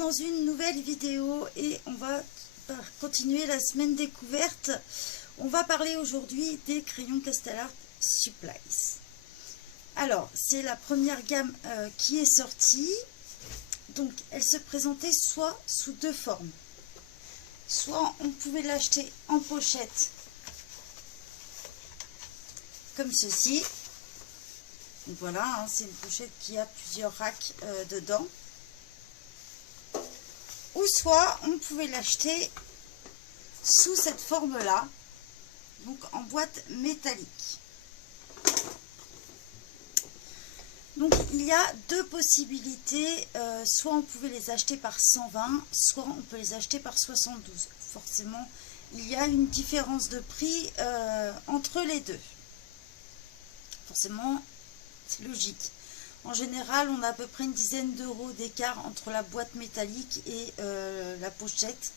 dans une nouvelle vidéo et on va continuer la semaine découverte. On va parler aujourd'hui des crayons Castell-Art Supplies. Alors, c'est la première gamme qui est sortie. Donc, elle se présentait soit sous deux formes. Soit on pouvait l'acheter en pochette, comme ceci. Donc voilà, hein, c'est une pochette qui a plusieurs racks dedans. Ou soit on pouvait l'acheter sous cette forme-là, donc en boîte métallique. Donc il y a deux possibilités, soit on pouvait les acheter par 120, soit on peut les acheter par 72. Forcément, il y a une différence de prix entre les deux. Forcément, c'est logique. En général, on a à peu près une dizaine d'euros d'écart entre la boîte métallique et la pochette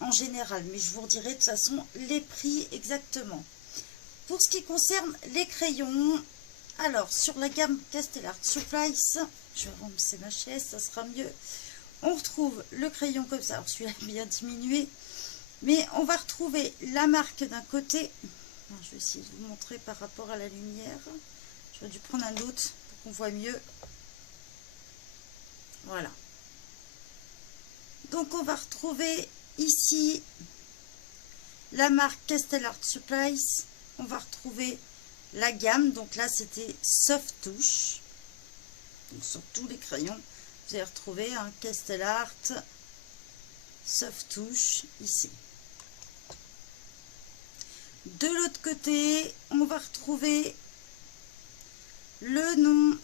en général. Mais je vous redirai de toute façon les prix exactement. Pour ce qui concerne les crayons, alors sur la gamme Castell-Art Supplies, je vais remplacer ma chaise, ça sera mieux. On retrouve le crayon comme ça. Alors celui-là est bien diminué. Mais on va retrouver la marque d'un côté. Alors, je vais essayer de vous montrer par rapport à la lumière. J'aurais dû prendre un autre pour qu'on voit mieux. Voilà. Donc on va retrouver ici la marque Castell-Art Supplies. On va retrouver la gamme. Donc là c'était Soft Touch. Donc sur tous les crayons, vous allez retrouver un Castell-Art Soft Touch ici. De l'autre côté, on va retrouver le nom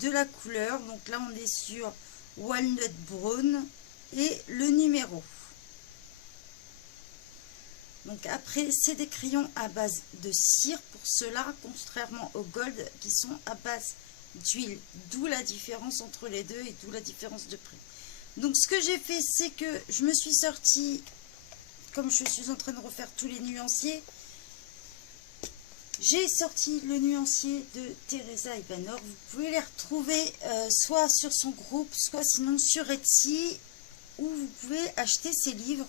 de la couleur. Donc là on est sur Walnut Brown et le numéro. Donc après c'est des crayons à base de cire pour ceux-là, contrairement au gold qui sont à base d'huile, d'où la différence entre les deux et d'où la différence de prix. Donc ce que j'ai fait, c'est que je me suis sortie, comme je suis en train de refaire tous les nuanciers, j'ai sorti le nuancier de Teresa Ivanor. Vous pouvez les retrouver soit sur son groupe, soit sinon sur Etsy, ou vous pouvez acheter ces livres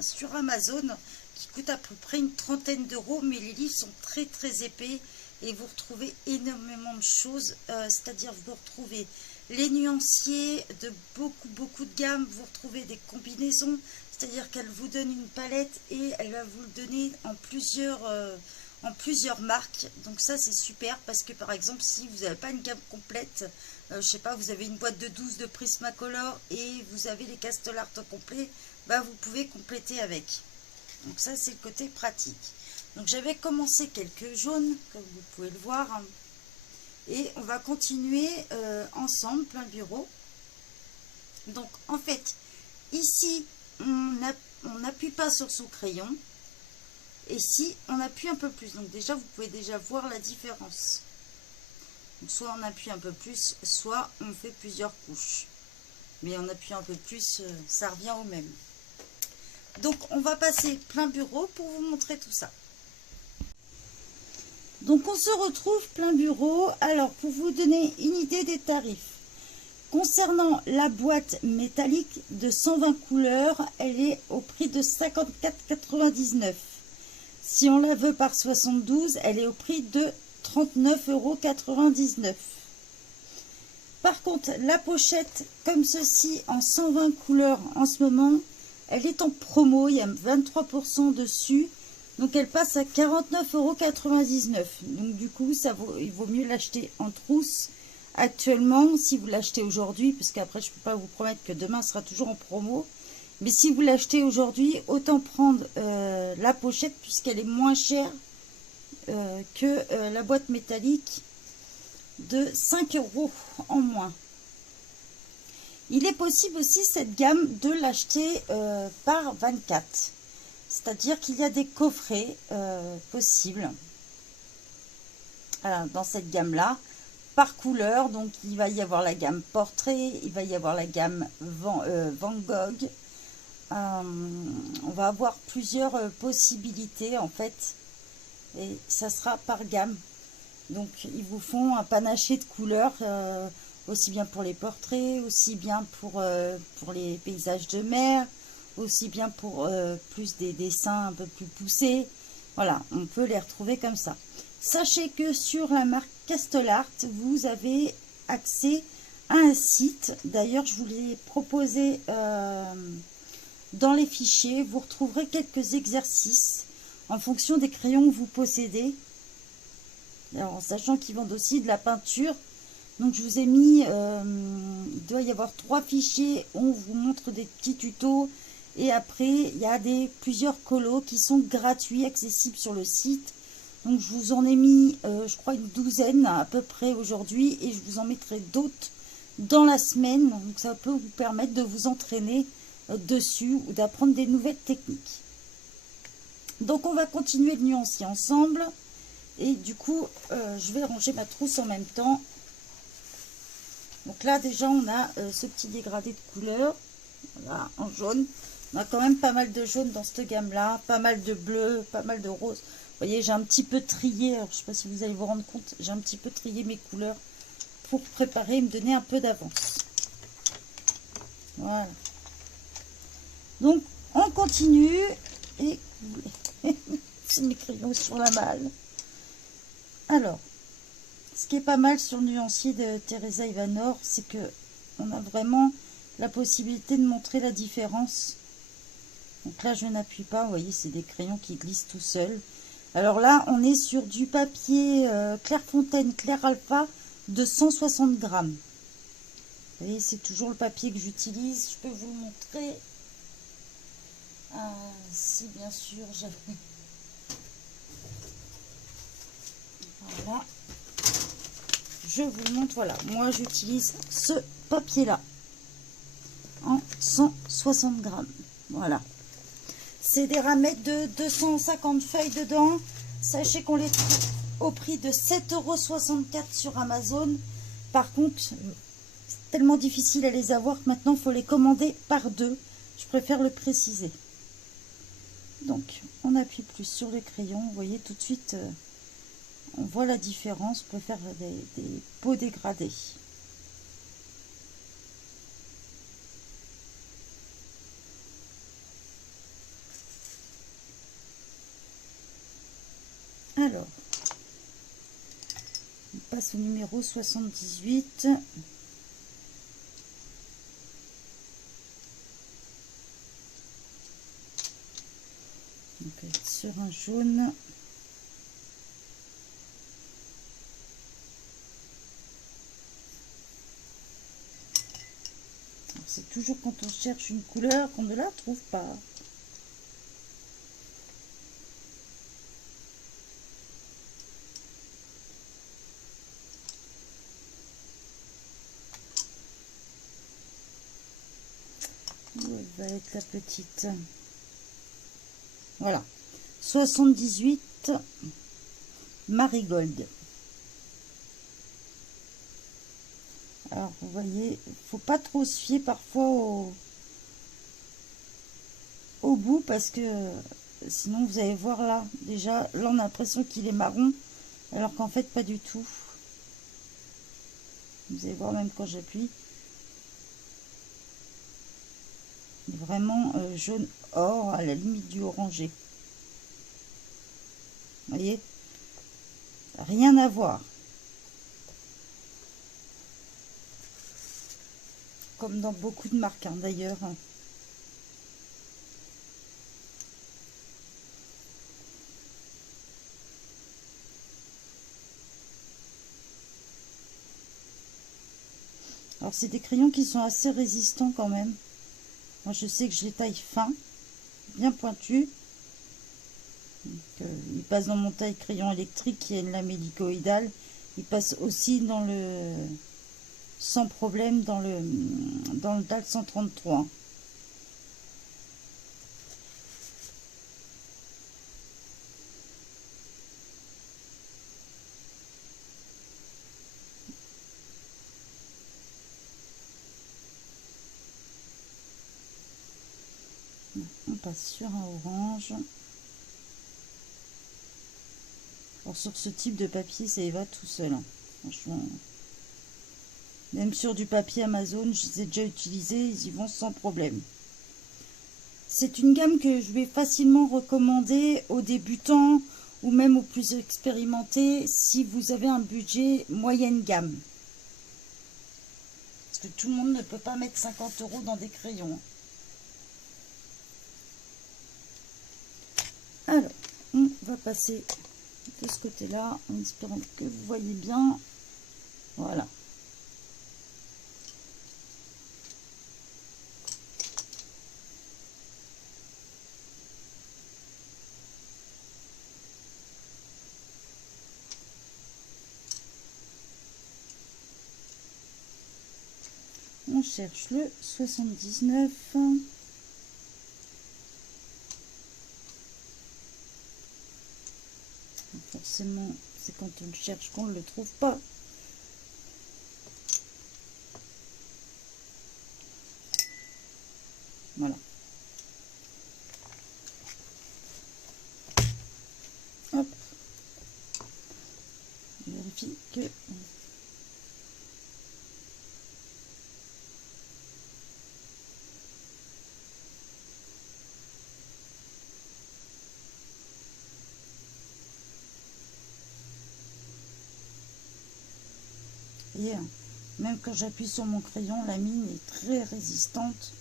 sur Amazon qui coûtent à peu près une trentaine d'euros, mais les livres sont très très épais et vous retrouvez énormément de choses, c'est-à-dire vous retrouvez les nuanciers de beaucoup de gammes, vous retrouvez des combinaisons, c'est-à-dire qu'elle vous donne une palette et elle va vous le donner en plusieurs marques. Donc ça c'est super parce que par exemple si vous n'avez pas une gamme complète, je sais pas, vous avez une boîte de 12 de Prismacolor et vous avez les Castell-Art complets, bah vous pouvez compléter avec. Donc ça c'est le côté pratique. Donc j'avais commencé quelques jaunes comme vous pouvez le voir. Et on va continuer ensemble, plein bureau. Donc en fait, ici, on n'appuie pas sur son crayon. Et ici, on appuie un peu plus. Donc déjà, vous pouvez déjà voir la différence. Donc, soit on appuie un peu plus, soit on fait plusieurs couches. Mais en appuyant un peu plus, ça revient au même. Donc on va passer plein bureau pour vous montrer tout ça. Donc on se retrouve plein bureau. Alors pour vous donner une idée des tarifs, concernant la boîte métallique de 120 couleurs, elle est au prix de 54,99 €. Si on la veut par 72, elle est au prix de 39,99 €. Par contre la pochette comme ceci en 120 couleurs en ce moment, elle est en promo, il y a 23% dessus. Donc elle passe à 49,99 €. Donc du coup, il vaut mieux l'acheter en trousse actuellement si vous l'achetez aujourd'hui, parce qu'après je ne peux pas vous promettre que demain sera toujours en promo. Mais si vous l'achetez aujourd'hui, autant prendre la pochette puisqu'elle est moins chère que la boîte métallique de 5 € en moins. Il est possible aussi cette gamme de l'acheter par 24. C'est-à-dire qu'il y a des coffrets possibles dans cette gamme-là, par couleur. Donc, il va y avoir la gamme portrait, il va y avoir la gamme Van Gogh. On va avoir plusieurs possibilités, en fait. Et ça sera par gamme. Donc, ils vous font un panaché de couleurs. aussi bien pour les portraits, aussi bien pour les paysages de mer, aussi bien pour plus des dessins un peu plus poussés. Voilà, on peut les retrouver comme ça. Sachez que sur la marque Castelart, vous avez accès à un site. D'ailleurs, je vous l'ai proposé dans les fichiers. Vous retrouverez quelques exercices en fonction des crayons que vous possédez. Alors, en sachant qu'ils vendent aussi de la peinture. Donc, je vous ai mis, il doit y avoir 3 fichiers où on vous montre des petits tutos. Et après, il y a plusieurs colos qui sont gratuits, accessibles sur le site. Donc, je vous en ai mis, je crois, une douzaine à peu près aujourd'hui. Et je vous en mettrai d'autres dans la semaine. Donc, ça peut vous permettre de vous entraîner dessus ou d'apprendre des nouvelles techniques. Donc, on va continuer de nuancer ensemble. Et du coup, je vais ranger ma trousse en même temps. Donc là, déjà, on a ce petit dégradé de couleurs. Voilà, en jaune. On a quand même pas mal de jaune dans cette gamme-là. Pas mal de bleu, pas mal de rose. Vous voyez, j'ai un petit peu trié. Alors, je ne sais pas si vous allez vous rendre compte. J'ai un petit peu trié mes couleurs pour préparer et me donner un peu d'avance. Voilà. Donc, on continue. Et c'est mes crayons sur la malle. Alors, ce qui est pas mal sur le nuancier de Teresa Ivanor, c'est que on a vraiment la possibilité de montrer la différence. Donc là, je n'appuie pas. Vous voyez, c'est des crayons qui glissent tout seuls. Alors là, on est sur du papier Clairefontaine Clair Alpha de 160 grammes. Vous voyez, c'est toujours le papier que j'utilise. Je peux vous le montrer. Si, bien sûr, j'avais... Voilà. Je vous le montre. Voilà. Moi, j'utilise ce papier-là. En 160 grammes. Voilà. C'est des ramettes de 250 feuilles dedans. Sachez qu'on les trouve au prix de 7,64 € sur Amazon. Par contre, c'est tellement difficile à les avoir que maintenant, il faut les commander par 2. Je préfère le préciser. Donc, on appuie plus sur le crayon. Vous voyez tout de suite, on voit la différence. On peut faire des peaux dégradées. Alors, on passe au numéro 78. Donc, sur un jaune. C'est toujours quand on cherche une couleur qu'on ne la trouve pas. Où elle va être la petite? Voilà. 78 Marigold. Alors, vous voyez, il faut pas trop se fier parfois au bout parce que sinon vous allez voir là. Déjà, là on a l'impression qu'il est marron alors qu'en fait pas du tout. Vous allez voir même quand j'appuie. Vraiment jaune or à la limite du orangé. Vous voyez, rien à voir. Comme dans beaucoup de marques hein, d'ailleurs. Alors c'est des crayons qui sont assez résistants quand même. Moi je sais que je les taille fin, bien pointus. Il passe dans mon taille crayon électrique qui est une lame hélicoïdale. Il passe aussi dans le sans problème dans le DAL 133. On passe sur un orange. Alors sur ce type de papier, ça y va tout seul. Hein. Franchement. Même sur du papier Amazon, je les ai déjà utilisés, ils y vont sans problème. C'est une gamme que je vais facilement recommander aux débutants ou même aux plus expérimentés si vous avez un budget moyenne gamme. Parce que tout le monde ne peut pas mettre 50 € dans des crayons. Alors, on va passer de ce côté-là en espérant que vous voyez bien. Voilà. On cherche le 79. Forcément, c'est quand on le cherche qu'on ne le trouve pas. Voilà. Hop. Je vérifie que... Et même quand j'appuie sur mon crayon, la mine est très résistante.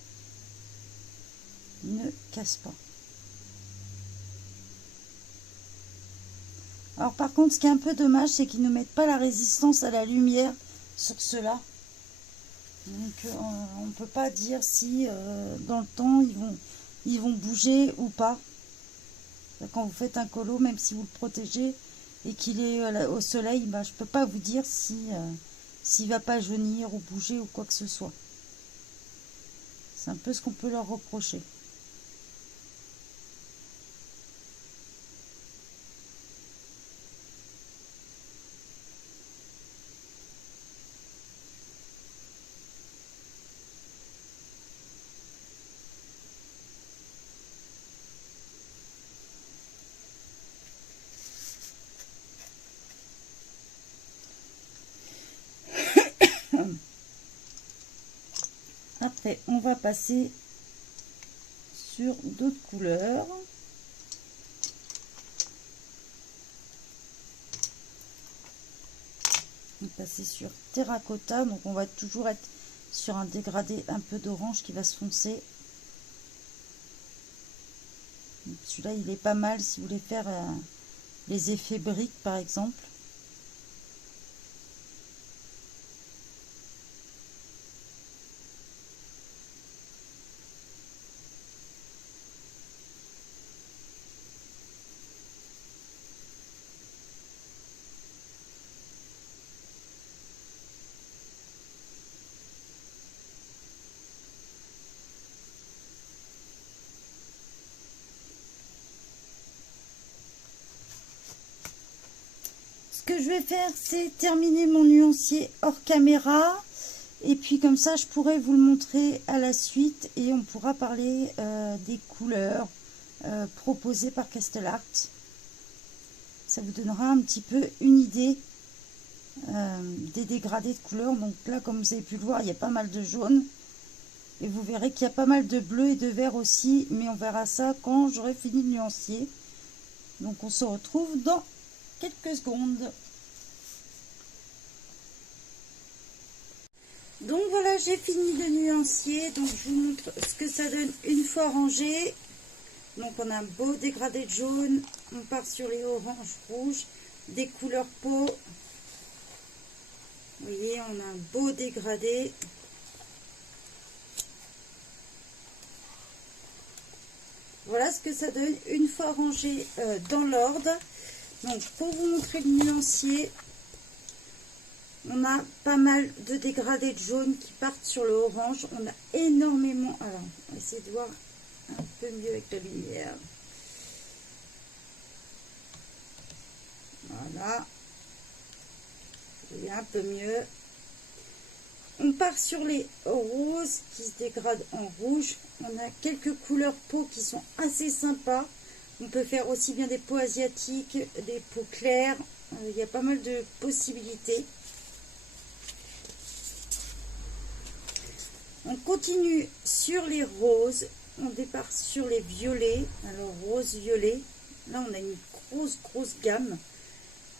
Il ne casse pas. Alors par contre, ce qui est un peu dommage, c'est qu'ils ne mettent pas la résistance à la lumière sur ceux-là. Donc on ne peut pas dire si dans le temps ils vont bouger ou pas. Quand vous faites un colo, même si vous le protégez et qu'il est au soleil, bah, je ne peux pas vous dire si s'il ne va pas jaunir ou bouger ou quoi que ce soit. C'est un peu ce qu'on peut leur reprocher. Après, on va passer sur d'autres couleurs. On va passer sur terracotta, donc on va toujours être sur un dégradé un peu d'orange qui va se foncer. Celui-là, il est pas mal si vous voulez faire les effets briques, par exemple. Ce que je vais faire, c'est terminer mon nuancier hors caméra. Et puis comme ça, je pourrai vous le montrer à la suite. Et on pourra parler des couleurs proposées par Castellart. Ça vous donnera un petit peu une idée des dégradés de couleurs. Donc là, comme vous avez pu le voir, il y a pas mal de jaune. Et vous verrez qu'il y a pas mal de bleu et de vert aussi. Mais on verra ça quand j'aurai fini le nuancier. Donc on se retrouve dans quelques secondes. Donc voilà, j'ai fini le nuancier. Donc je vous montre ce que ça donne une fois rangé. Donc on a un beau dégradé de jaune. On part sur les oranges, rouges, des couleurs peau. Vous voyez, on a un beau dégradé. Voilà ce que ça donne une fois rangé dans l'ordre. Donc pour vous montrer le nuancier, on a pas mal de dégradés de jaune qui partent sur le orange. On a énormément... Alors, on va essayer de voir un peu mieux avec la lumière. Voilà. Vous voyez un peu mieux. On part sur les roses qui se dégradent en rouge. On a quelques couleurs peau qui sont assez sympas. On peut faire aussi bien des peaux asiatiques, des peaux claires. Il y a pas mal de possibilités. On continue sur les roses. On départ sur les violets. Alors rose-violet. Là, on a une grosse gamme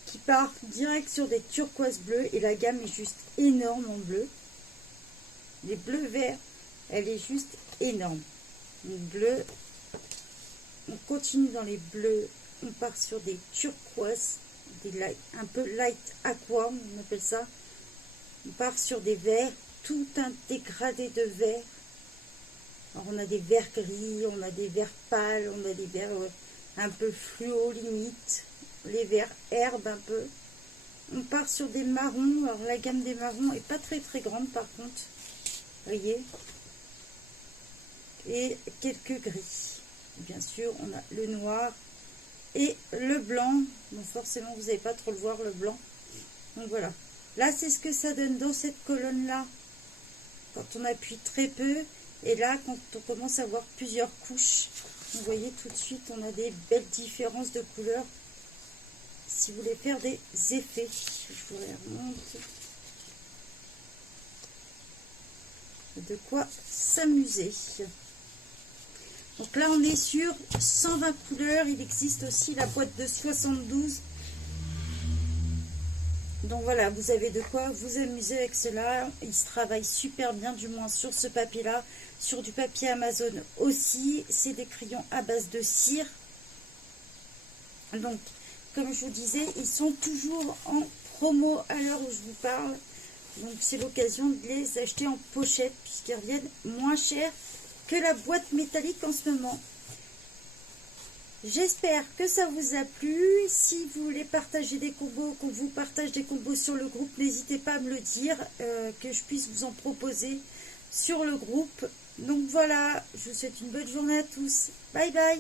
qui part direct sur des turquoises bleues. Et la gamme est juste énorme en bleu. Les bleus verts, elle est juste énorme. Donc, bleu. On continue dans les bleus. On part sur des turquoises. Un peu light aqua, on appelle ça. On part sur des verts. Tout un dégradé de vert. Alors on a des verts gris, on a des verts pâles, on a des verts un peu fluo limite, les verts herbes un peu. On part sur des marrons. Alors la gamme des marrons est pas très grande par contre. Voyez. Et quelques gris. Bien sûr, on a le noir et le blanc. Donc forcément, vous n'allez pas trop le voir, le blanc. Donc voilà. Là, c'est ce que ça donne dans cette colonne-là. Quand on appuie très peu. Et là, quand on commence à voir plusieurs couches, vous voyez tout de suite, on a des belles différences de couleurs. Si vous voulez faire des effets, je vous les remonte. De quoi s'amuser. Donc là, on est sur 120 couleurs. Il existe aussi la boîte de 72. Donc voilà, vous avez de quoi vous amuser avec cela. Il se travaille super bien, du moins sur ce papier-là. Sur du papier Amazon aussi. C'est des crayons à base de cire. Donc, comme je vous disais, ils sont toujours en promo à l'heure où je vous parle. Donc, c'est l'occasion de les acheter en pochette puisqu'ils reviennent moins cher que la boîte métallique en ce moment. J'espère que ça vous a plu. Si vous voulez partager des combos, qu'on vous partage des combos sur le groupe, n'hésitez pas à me le dire, que je puisse vous en proposer sur le groupe. Donc voilà, je vous souhaite une bonne journée à tous. Bye bye.